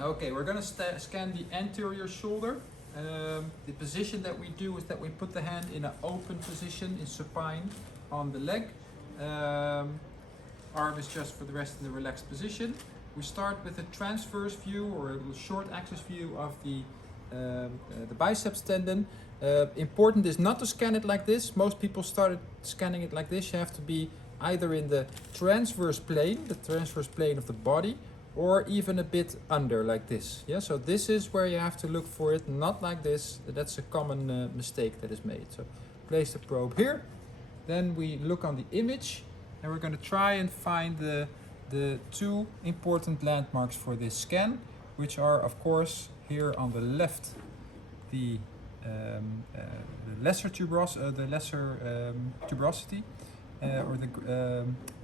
Okay, we're going to scan the anterior shoulder. The position that we do is that we put the hand in an open position, in supine, on the leg. Arm is just for the rest in the relaxed position. We start with a transverse view or a short axis view of the biceps tendon. Important is not to scan it like this. Most people started scanning it like this. You have to be either in the transverse plane of the body, or even a bit under like this. Yeah, so this is where you have to look for it, not like this. That's a common mistake that is made. So place the probe here, then we look on the image, and we're going to try and find the two important landmarks for this scan, which are of course here on the left the lesser tuberosity, or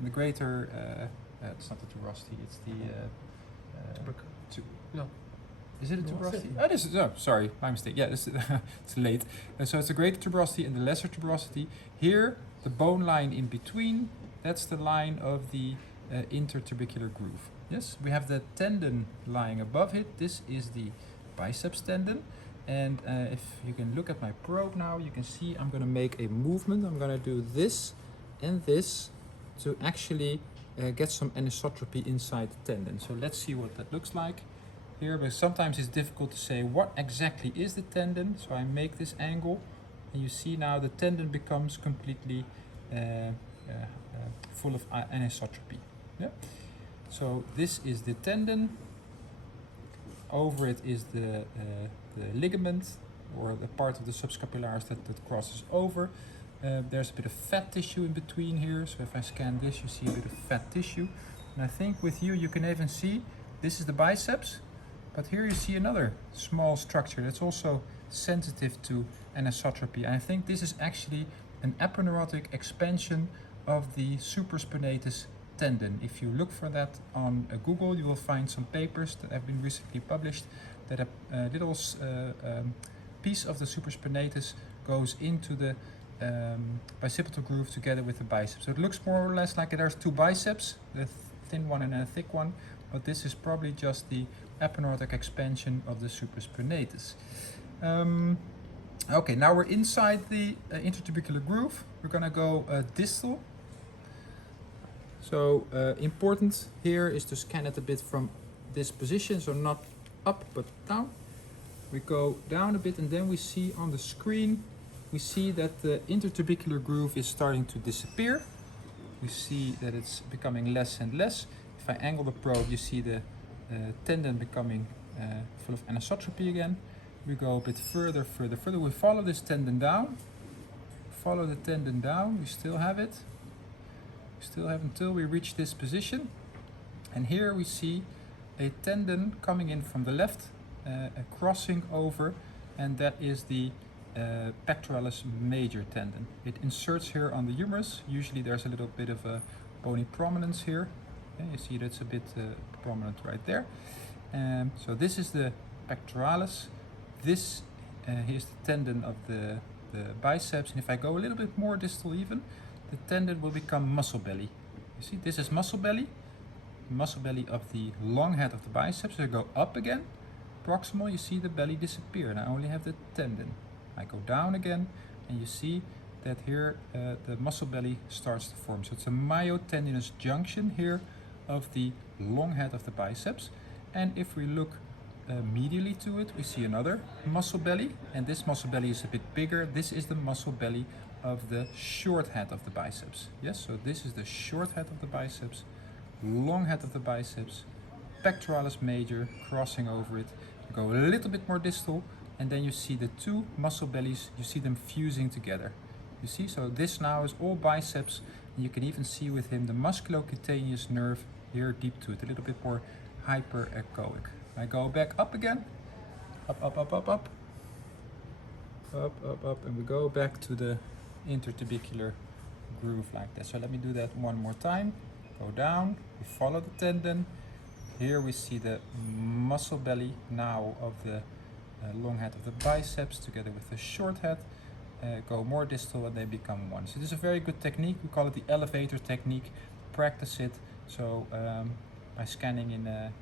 the greater. It's not the tuberosity. It's the. No. Is it a tuberosity? Oh, this is. Oh, sorry, my mistake. Yeah, this is, it's late. So it's the greater tuberosity and the lesser tuberosity. Here, the bone line in between. That's the line of the intertubercular groove. Yes, we have the tendon lying above it. This is the biceps tendon. And if you can look at my probe now, you can see I'm going to make a movement. I'm going to do this and this to actually get some anisotropy inside the tendon. So let's see what that looks like here, but sometimes it's difficult to say what exactly is the tendon. So I make this angle, and you see now the tendon becomes completely full of anisotropy. Yeah. So this is the tendon. Over it is the ligament, or the part of the subscapularis that crosses over. There's a bit of fat tissue in between here, so if I scan this, you see a bit of fat tissue. And I think with you can even see, this is the biceps, but here you see another small structure that's also sensitive to anisotropy. And I think this is actually an aponeurotic expansion of the supraspinatus tendon. If you look for that on Google, you will find some papers that have been recently published that a little piece of the supraspinatus goes into the bicipital groove together with the biceps. So it looks more or less like there's two biceps, the thin one and a thick one, but this is probably just the aponeurotic expansion of the supraspinatus. Okay, now we're inside the intertubercular groove. We're gonna go distal. So important here is to scan it a bit from this position, so not up but down. We go down a bit, and then we see on the screen, we see that the intertubercular groove is starting to disappear. We see that it's becoming less and less. If I angle the probe, you see the tendon becoming full of anisotropy again. We go a bit further. We follow this tendon down. Follow the tendon down. We still have it. We still have until we reach this position. And here we see a tendon coming in from the left, crossing over, and that is the pectoralis major tendon. It inserts here on the humerus. Usually there's a little bit of a bony prominence here. Okay, you see that's a bit prominent right there. So this is the pectoralis. This here's the tendon of the biceps, and if I go a little bit more distal even, the tendon will become muscle belly. You see, this is muscle belly of the long head of the biceps. So I go up again, proximal, you see the belly disappear, and I only have the tendon. I go down again, and you see that here the muscle belly starts to form. So it's a myotendinous junction here of the long head of the biceps. And if we look medially to it, we see another muscle belly, and this muscle belly is a bit bigger. This is the muscle belly of the short head of the biceps. Yes, so this is the short head of the biceps, long head of the biceps, pectoralis major crossing over it. You go a little bit more distal, and then you see the two muscle bellies, you see them fusing together. You see, so this now is all biceps, and you can even see with him the musculocutaneous nerve here deep to it, a little bit more hyperechoic. I go back up again, up, and we go back to the intertubercular groove like that. So let me do that one more time. Go down, we follow the tendon. Here we see the muscle belly now of the long head of the biceps together with the short head. Go more distal and they become one. So this is a very good technique. We call it the elevator technique. Practice it. So by scanning in a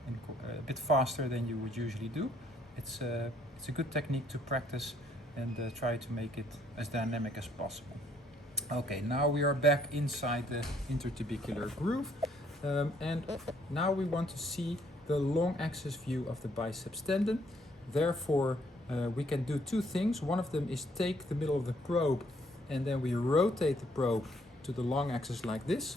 bit faster than you would usually do. It's a good technique to practice and try to make it as dynamic as possible. Okay, now we are back inside the intertubercular groove, and now we want to see the long axis view of the biceps tendon. Therefore, we can do two things. One of them is take the middle of the probe and then we rotate the probe to the long axis like this,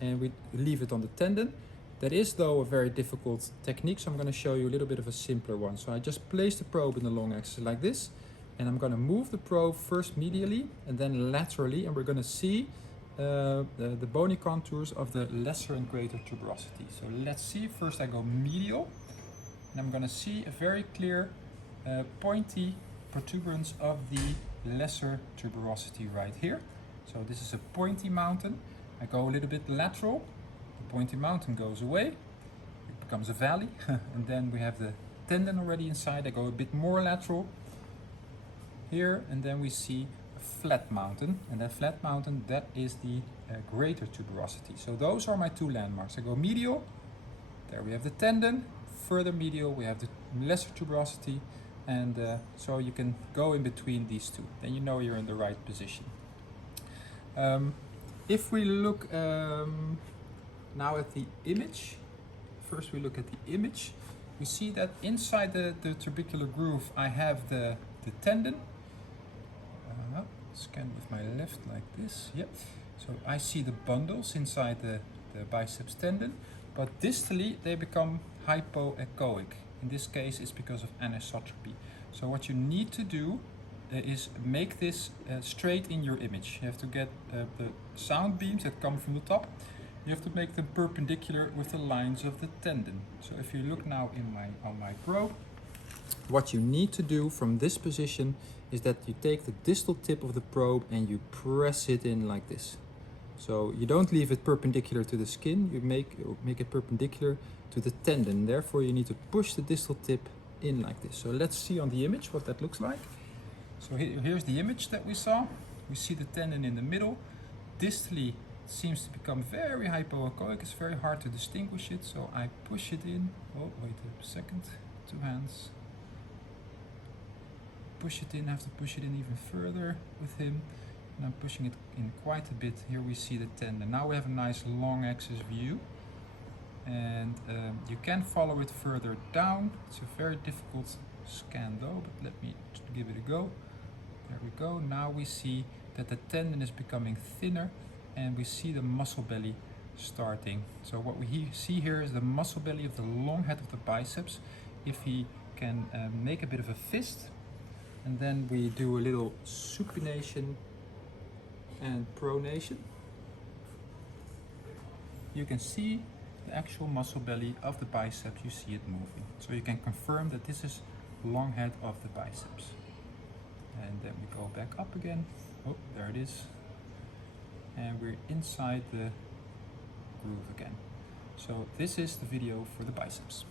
and we leave it on the tendon. That is though a very difficult technique, so I'm going to show you a little bit of a simpler one. So I just place the probe in the long axis like this, and I'm going to move the probe first medially and then laterally, and we're going to see the bony contours of the lesser and greater tuberosity. So let's see, first I go medial, and I'm going to see a very clear pointy protuberance of the lesser tuberosity right here. So this is a pointy mountain. I go a little bit lateral, the pointy mountain goes away, it becomes a valley, and then we have the tendon already inside. I go a bit more lateral here, and then we see a flat mountain, and that flat mountain, that is the greater tuberosity. So those are my two landmarks. I go medial, there we have the tendon, further medial we have the lesser tuberosity, and so you can go in between these two, then you know you're in the right position. If we look now at the image, first we look at the image, we see that inside the tubercular groove I have the tendon. Scan with my left like this, yep. So I see the bundles inside the biceps tendon, but distally they become hypoechoic. In this case it's because of anisotropy. So what you need to do is make this straight in your image. You have to get the sound beams that come from the top, you have to make them perpendicular with the lines of the tendon. So if you look now on my probe, what you need to do from this position is that you take the distal tip of the probe and you press it in like this. So you don't leave it perpendicular to the skin, you make it perpendicular to the tendon. Therefore you need to push the distal tip in like this. So let's see on the image what that looks like. So here's the image that we saw. We see the tendon in the middle. Distally it seems to become very hypoechoic. It's very hard to distinguish it, so I push it in. Oh, wait a second. Two hands. Push it in, I have to push it in even further with him. And I'm pushing it in quite a bit. Here we see the tendon. Now we have a nice long axis view. And you can follow it further down. It's a very difficult scan though, but let me give it a go. There we go. Now we see that the tendon is becoming thinner and we see the muscle belly starting. So what we see here is the muscle belly of the long head of the biceps. If he can make a bit of a fist, and then we do a little supination and pronation, you can see the actual muscle belly of the biceps, you see it moving. So you can confirm that this is long head of the biceps. And then we go back up again. Oh, there it is. And we're inside the groove again. So this is the video for the biceps.